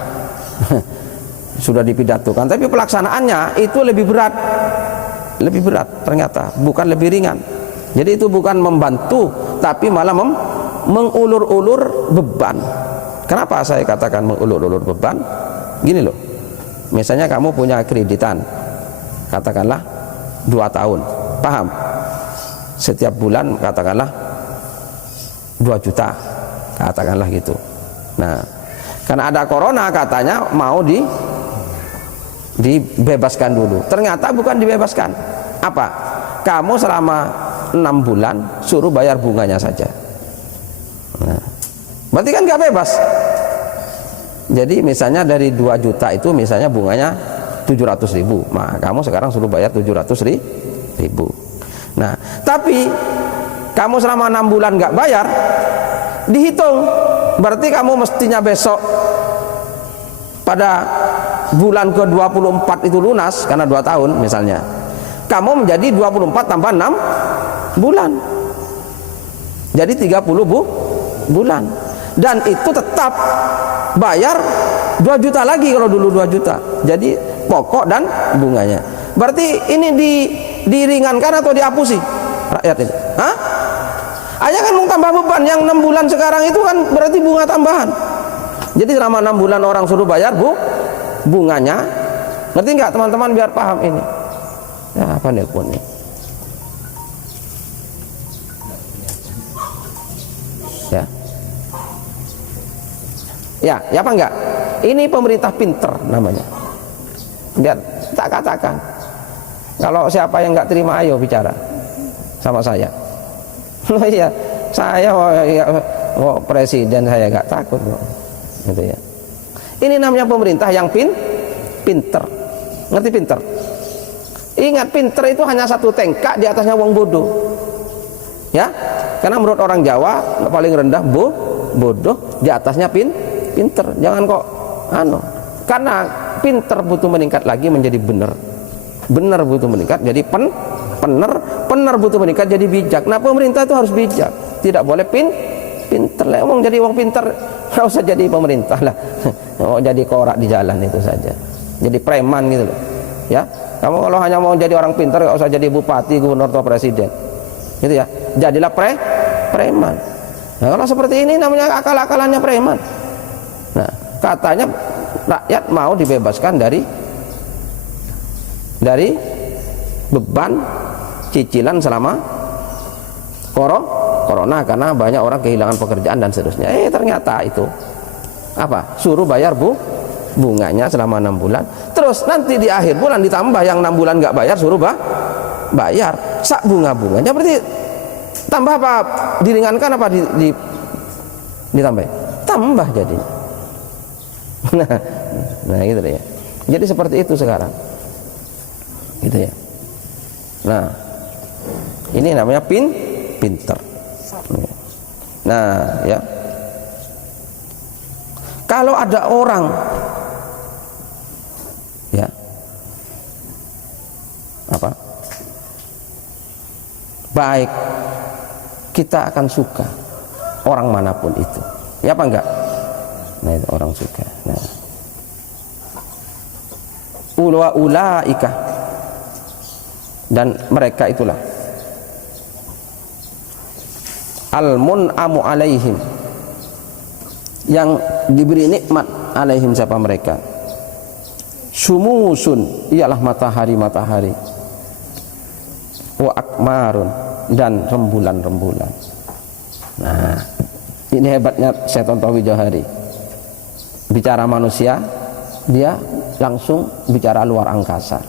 Sudah dipidatokan, tapi pelaksanaannya itu lebih berat ternyata, bukan lebih ringan. Jadi itu bukan membantu, tapi malah mengulur-ulur beban. Kenapa saya katakan mengulur-ulur beban? Gini loh, misalnya kamu punya kreditan, katakanlah 2 tahun, paham? Setiap bulan katakanlah 2 juta, katakanlah gitu. Nah, karena ada corona katanya mau dibebaskan dulu. Ternyata bukan dibebaskan. Apa? Kamu selama 6 bulan suruh bayar bunganya saja. Nah, berarti kan gak bebas. Jadi misalnya dari 2 juta itu misalnya bunganya 700.000. Nah, kamu sekarang suruh bayar 700.000. Nah, tapi kamu selama 6 bulan gak bayar, dihitung. Berarti kamu mestinya besok pada bulan ke-24 itu lunas, karena 2 tahun misalnya, kamu menjadi 24 tambah 6 bulan, jadi 30 bulan, dan itu tetap bayar 2 juta lagi. Kalau dulu 2 juta, jadi pokok dan bunganya. Berarti ini diringankan atau dihapusi rakyat ini? Hah? Hanya kan mau tambah beban. Yang 6 bulan sekarang itu kan berarti bunga tambahan. Jadi selama 6 bulan orang suruh bayar bunganya. Ngerti nggak teman-teman, biar paham ini? Ya, apa nelpon nih? Ya, ya apa enggak? Ini pemerintah pinter namanya. Biar tak katakan. Kalau siapa yang nggak terima, ayo bicara sama saya. Oh iya, Saya presiden saya nggak takut kok. Gitu ya. Ini namanya pemerintah yang pinter. Ngerti pinter? Ingat, pinter itu hanya satu tingkat, di atasnya wong bodoh. Ya, karena menurut orang Jawa paling rendah bodoh, di atasnya pinter. Jangan kok karena pinter butuh meningkat lagi menjadi benar butuh meningkat jadi benar butuh meningkat jadi bijak. Nah, pemerintah itu harus bijak, tidak boleh pinter lah. Wong jadi wong pinter nggak usah jadi pemerintah lah. Mau jadi korak di jalan itu saja, jadi preman gitu loh ya. Kamu kalau hanya mau jadi orang pinter nggak usah jadi bupati, gubernur atau presiden gitu ya, jadilah preman. Nah, kalau seperti ini namanya akal-akalannya preman. Nah, katanya rakyat mau dibebaskan dari beban cicilan selama corona karena banyak orang kehilangan pekerjaan dan seterusnya. Ternyata itu apa? Suruh bayar bunganya selama 6 bulan. Terus nanti di akhir bulan ditambah yang 6 bulan nggak bayar, suruh bayar sak bunganya. Berarti tambah apa? Diringankan apa ditambah? Tambah jadinya. Nah gitu ya. Jadi seperti itu sekarang. Gitu ya. Nah, ini namanya pinter. Nah, ya. Kalau ada orang ya apa? Baik, kita akan suka orang manapun itu. Ya apa enggak? Nah, itu orang suka. Nah, ulaika, dan mereka itulah al-mun'amu alaihim, yang diberi nikmat alaihim, siapa mereka? Sumusun, ialah matahari wa akmarun, dan rembulan. Nah, ini hebatnya Syaitan Tauhid Johari. Bicara manusia, dia langsung bicara luar angkasa.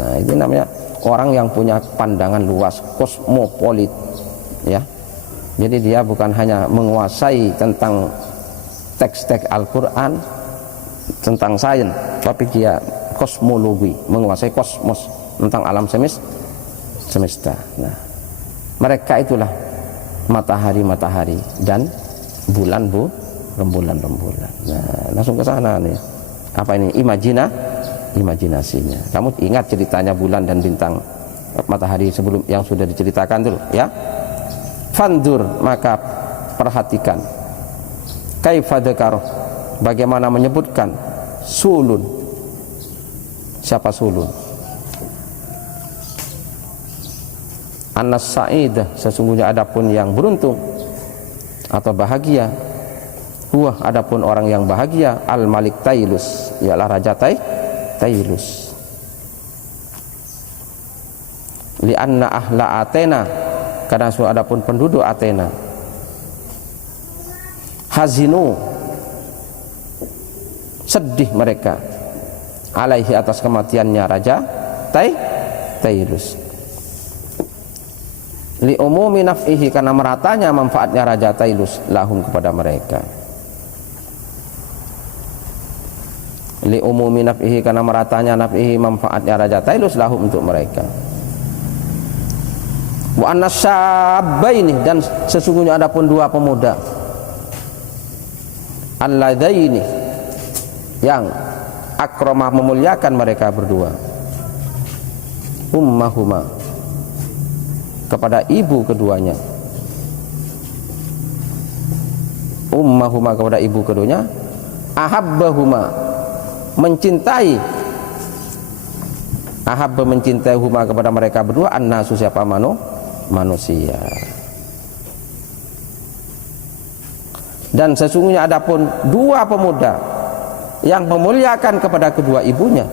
Nah, itu namanya orang yang punya pandangan luas, kosmopolit ya. Jadi dia bukan hanya menguasai tentang teks-teks Al-Quran, tentang sains, tapi dia kosmologi, menguasai kosmos, tentang alam semesta. Nah, mereka itulah matahari dan rembulan. Nah, langsung ke sana nih. Apa ini? Imajinasinya. Kamu ingat ceritanya bulan dan bintang, matahari sebelum yang sudah diceritakan dulu ya. Fandur, maka perhatikan. Kaifa dzakaroh, bagaimana menyebutkan sulun. Siapa sulun? Anas sa'idah, sesungguhnya adapun yang beruntung atau bahagia, huwa, adapun orang yang bahagia, al-malik Tailus, ialah raja Tailus. Lianna ahla Athena, karena adapun penduduk Athena, hazinu, sedih mereka, alaihi, atas kematiannya raja Tailus. Li umumi naf'ihi, karena meratanya manfaatnya raja Tailus, lahum, kepada mereka. Li umumi naf'ihi, karena meratanya naf'ihi, manfaatnya raja Tailus, lahum, untuk mereka. Wa anasyabaini, dan sesungguhnya adapun dua pemuda, alladaini, yang akramah, memuliakan mereka berdua, ummahuma, kepada ibu keduanya, ummahuma, kepada ibu keduanya, ahabbahuma, mencintai, ahabba, mencintai, huma, kepada mereka berdua, annasu, siapa? Manusia. Dan sesungguhnya adapun dua pemuda yang memuliakan kepada kedua ibunya,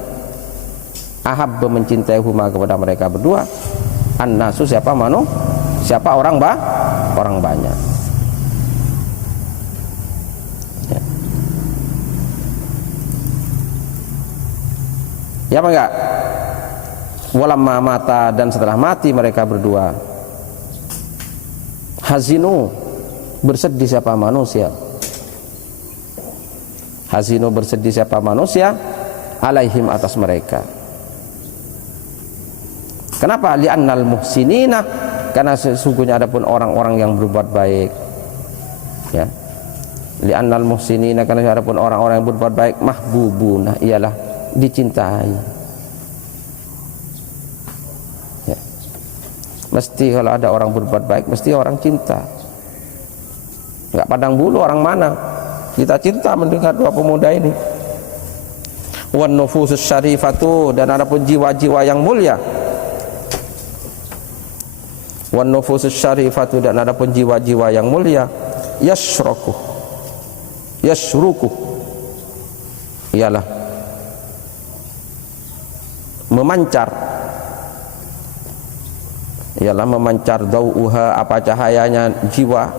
ahabba, mencintai, huma, kepada mereka berdua, annasu, siapa? Siapa? Orang banyak ya. Ya apa enggak? Walamma mata, dan setelah mati mereka berdua, Hazinu, bersedih siapa manusia. Hazinu, bersedih siapa manusia, alaihim, atas mereka. Kenapa? Li'annal muhsinina, karena sesungguhnya adapun orang-orang yang berbuat baik, ya. Li'annal muhsinina, karena adapun orang-orang yang berbuat baik, mahbubuna, ialah dicintai. Ya. Mesti kalau ada orang berbuat baik, mesti orang cinta. Enggak pandang bulu orang mana, kita cinta mendengar dua pemuda ini. Wan nufusus syarifatu, dan adapun jiwa-jiwa yang mulia. Wan nufusus syarifatu, dan adapun jiwa-jiwa yang mulia, yashruku, ialah memancar dau'uha, apa cahayanya jiwa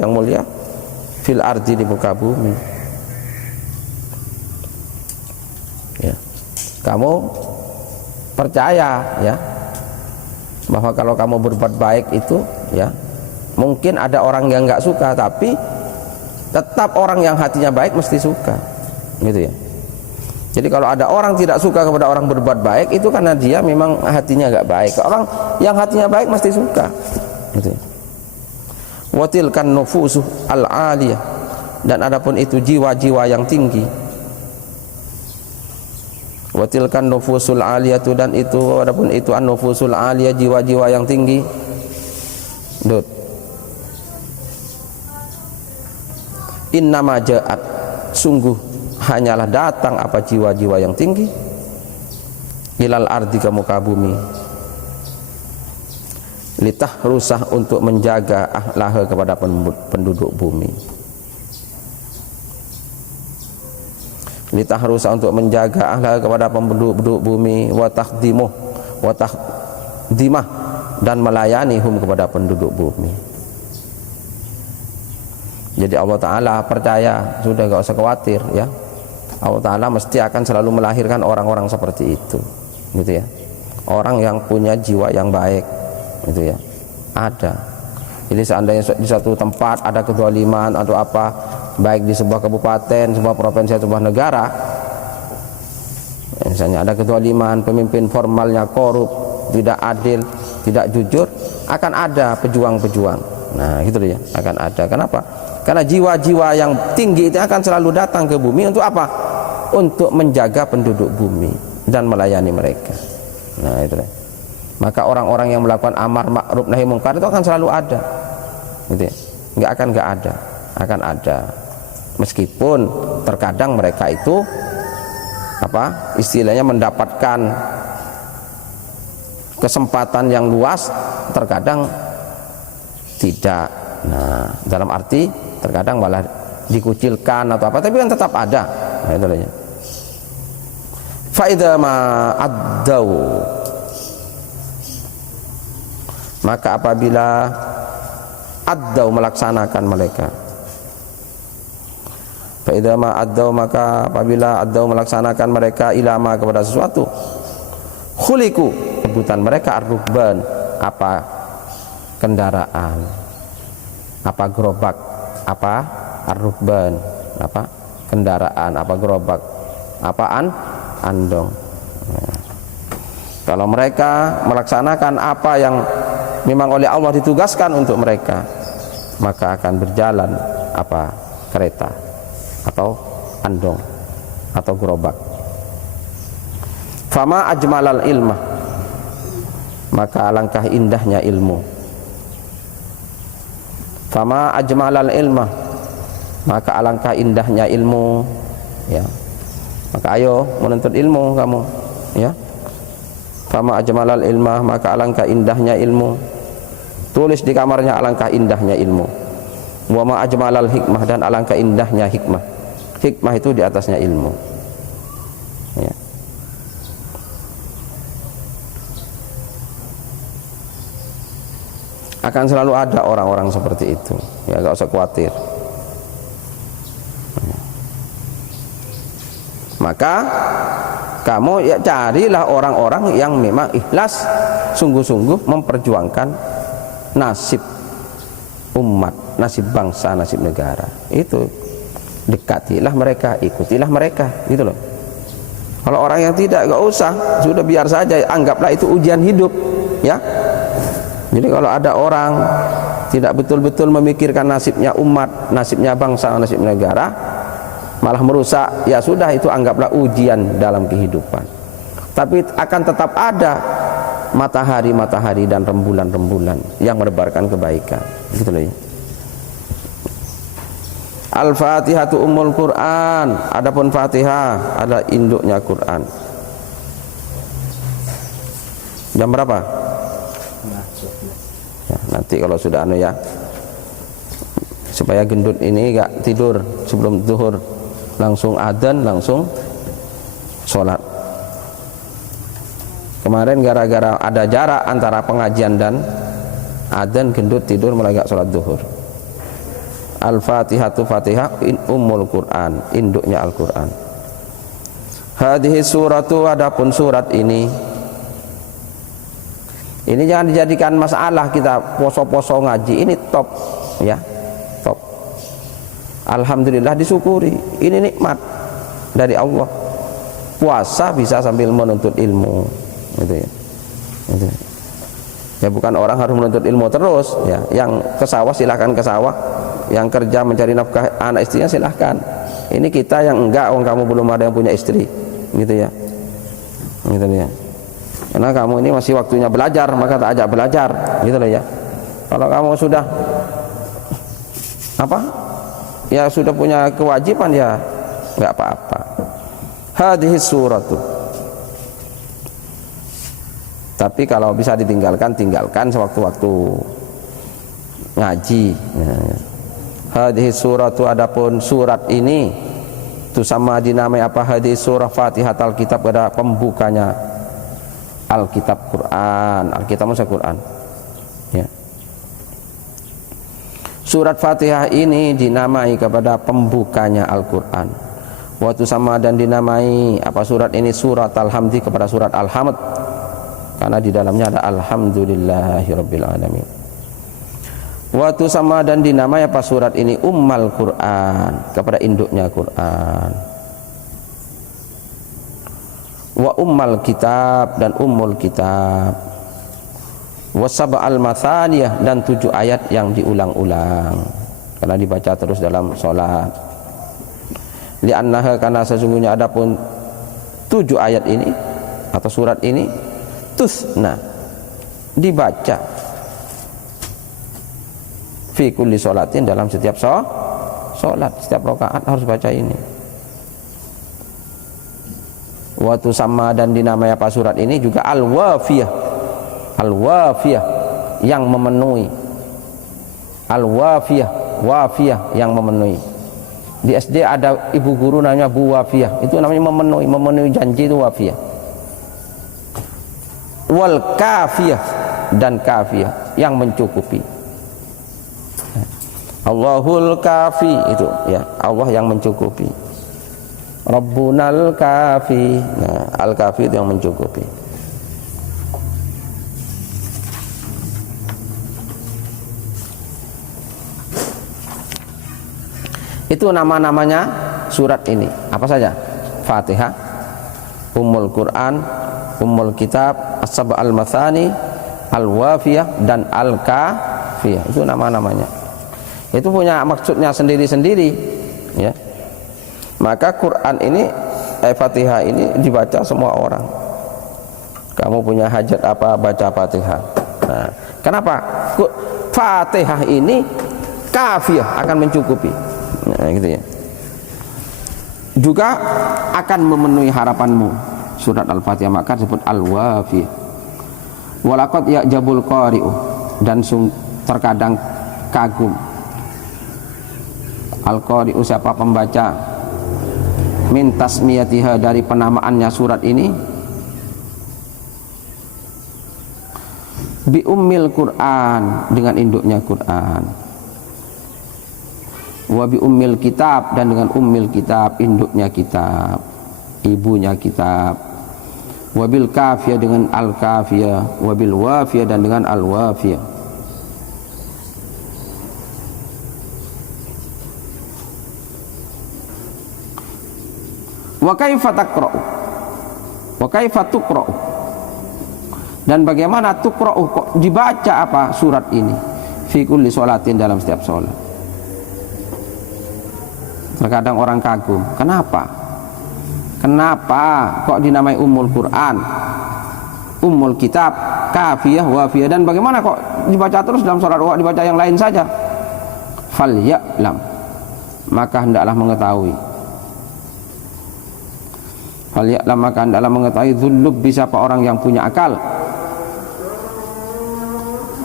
yang mulia, fil ardi, di muka bumi. Ya. Kamu percaya, ya, bahwa kalau kamu berbuat baik itu, ya, mungkin ada orang yang nggak suka, tapi tetap orang yang hatinya baik mesti suka, gitu ya. Jadi kalau ada orang tidak suka kepada orang berbuat baik, itu karena dia memang hatinya nggak baik. Orang yang hatinya baik mesti suka, gitu ya. Watilkan nufusuh al-aliyah, dan adapun itu jiwa-jiwa yang tinggi. Watilkan nufusul aliyatu, dan itu adapun itu an-nufusul aliyah, jiwa-jiwa yang tinggi. Dut. Innama ja'at, sungguh hanyalah datang apa jiwa-jiwa yang tinggi, ilal ardi, ke muka bumi, litah rusah, untuk menjaga ahlaha, kepada penduduk bumi. Litah rusah, untuk menjaga ahlaha, kepada penduduk bumi, wa takhdimah, dan melayani hum, kepada penduduk bumi. Jadi Allah Ta'ala percaya, sudah gak usah khawatir, ya. Allah Ta'ala mesti akan selalu melahirkan orang-orang seperti itu, gitu ya. Orang yang punya jiwa yang baik, gitu ya. Ada. Jadi seandainya di satu tempat ada kezaliman atau apa, baik di sebuah kabupaten, sebuah provinsi, sebuah negara, misalnya ada kezaliman, pemimpin formalnya korup, tidak adil, tidak jujur, akan ada pejuang-pejuang. Nah, gitu ya, akan ada. Kenapa? Karena jiwa-jiwa yang tinggi itu akan selalu datang ke bumi untuk apa? Untuk menjaga penduduk bumi dan melayani mereka. Nah, itu deh. Maka orang-orang yang melakukan amar ma'ruf nahi mungkar itu akan selalu ada, gitu ya. Nggak ada, akan ada. Meskipun terkadang mereka itu apa? Istilahnya mendapatkan kesempatan yang luas, terkadang tidak. Nah, dalam arti terkadang malah dikucilkan atau apa, tapi kan tetap ada. Nah, itu aja. Fa idza ma addau, maka apabila addau, melaksanakan mereka. Fa idza ma addau, maka apabila addau, melaksanakan mereka, ilama, kepada sesuatu, khuliku, sebutan mereka ar-rukban, apa kendaraan, apa gerobak, apa ar-rukban, apa kendaraan, apa gerobak, apaan andong. Nah, kalau mereka melaksanakan apa yang memang oleh Allah ditugaskan untuk mereka, maka akan berjalan apa kereta atau andong atau gerobak. Fama ajmalal ilmah, maka alangkah indahnya ilmu. Fama ajmalal ilmah, maka alangkah indahnya ilmu, ya. Maka ayo menuntut ilmu kamu, ya. Fama ajmalal ilmah, maka alangkah indahnya ilmu. Tulis di kamarnya, alangkah indahnya ilmu. Wa ma ajmalal hikmah, dan alangkah indahnya hikmah. Hikmah itu di atasnya ilmu, ya. Akan selalu ada orang-orang seperti itu, ya, gak usah khawatir. Maka kamu ya carilah orang-orang yang memang ikhlas, sungguh-sungguh memperjuangkan nasib umat, nasib bangsa, nasib negara. Itu dekatilah mereka, ikutilah mereka, gitu loh. Kalau orang yang tidak, gak usah, sudah biar saja, anggaplah itu ujian hidup, ya. Jadi kalau ada orang tidak betul-betul memikirkan nasibnya umat, nasibnya bangsa, nasib negara, malah merusak, ya sudah, itu anggaplah ujian dalam kehidupan. Tapi akan tetap ada matahari-matahari dan rembulan-rembulan yang menebarkan kebaikan, gitu loh ya. Al-Fatihatu Ummul Quran. Adapun Fatihah adalah induknya Quran. Jam berapa? Ya, nanti kalau sudah ya, supaya gendut ini gak tidur sebelum zuhur, langsung adzan, langsung sholat. Kemarin gara-gara ada jarak antara pengajian dan adzan, gendut tidur mulai gak sholat zuhur. Al-Fatihatu Fatihah Ummul Quran, induknya Al-Quran. Hadhihi suratu, adapun surat ini jangan dijadikan masalah kita poso-poso ngaji, ini top, ya, top. Alhamdulillah, disyukuri, ini nikmat dari Allah. Puasa bisa sambil menuntut ilmu, gitu ya. Gitu. Ya bukan orang harus menuntut ilmu terus, ya. Yang ke sawah silahkan ke sawah, yang kerja mencari nafkah anak istrinya silahkan. Ini kita yang enggak, kamu belum ada yang punya istri, gitu ya, gitu ya. Karena kamu ini masih waktunya belajar, maka tak ajak belajar, gitu loh ya. Kalau kamu sudah apa, ya sudah punya kewajiban, ya enggak apa-apa. Hadhihi suratu. Tapi kalau bisa ditinggalkan, tinggalkan sewaktu-waktu ngaji. Hadhihi suratu, adapun surat ini itu sama dinamai apa, hadhihi surah Fatihatul Kitab, pada pembukanya Alkitab Quran. Alkitab maksudnya Quran, ya. Surat Fatihah ini dinamai kepada pembukanya Al-Quran. Waktu sama dan dinamai apa surat ini surat Al-Hamdi, kepada surat Al-Hamd, karena di dalamnya ada Alhamdulillahirabbil alamin. Waktu sama dan dinamai apa surat ini Ummal Quran, kepada induknya Quran. Wa Ummal Kitab, dan Ummul Kitab. Wa Sab'al Mathaniyah, dan 7 ayat yang diulang-ulang, karena dibaca terus dalam sholat. Li'annaha, karena sesungguhnya adapun 7 ayat ini atau surat ini tusna, dibaca fi kulli sholatin, dalam setiap sholat, setiap rakaat harus baca ini. Waktu sama dan dinamai apa surat ini juga Al-Wafiyah. Al-Wafiyah, yang memenuhi. Al-Wafiyah, Wafiyah, yang memenuhi. Di SD ada ibu guru namanya Bu Wafiyah, itu namanya memenuhi janji, itu Wafiyah. Wal Kafiyah, dan Kafiyah, yang mencukupi. Allahul Kafi, itu ya, Allah yang mencukupi. Rabbunal Kafi, nah, Al-Kafi itu yang mencukupi. Itu nama-namanya surat ini. Apa saja? Fatihah, Ummul Quran, Ummul Kitab, As-Sab'al Mathani, Al-Wafiyah, dan Al-Kafiyah. Itu nama-namanya. Itu punya maksudnya sendiri-sendiri, ya. Maka Quran ini, Fatihah ini dibaca semua orang. Kamu punya hajat apa, baca Fatihah. Nah, kenapa? Fatihah ini kafiyah, akan mencukupi. Nah, gitu ya. Juga akan memenuhi harapanmu. Surat Al-Fatihah maka disebut Al-Wafiyah. Walaqad ya'jabul qari'u, dan terkadang kagum. Al-Qari'u, siapa pembaca, min tasmiyatiha, dari penamaannya surat ini, bi ummil Quran, dengan induknya Quran. Wa bi ummil kitab, dan dengan ummil kitab, induknya kitab, ibunya kitab. Wa bil kafiyah, dengan al kafiyah. Wa bil wafiyah, dan dengan al wafiyah. Wa kaifa taqra'u? Wa kaifa tuqra'u? Dan bagaimana tuqra'u, kok dibaca apa surat ini? Fi kulli sholatin, dalam setiap sholat. Terkadang orang kagum, kenapa kok dinamai Ummul Quran, Ummul Kitab, Kafiyah, Wafiyah, dan bagaimana kok dibaca terus dalam sholat, dibaca yang lain saja? Falya'lam, maka hendaklah mengetahui. Falya'lam, maka hendaklah mengetahui dzullubi, siapa orang yang punya akal.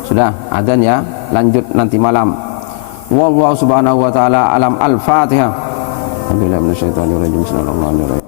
Sudah adzan ya, lanjut nanti malam. Wallahu subhanahu wa ta'ala alam. Al-Fatihah. Alhamdulillah minasyaitonir rajim. Bismillahirrahmanirrahim.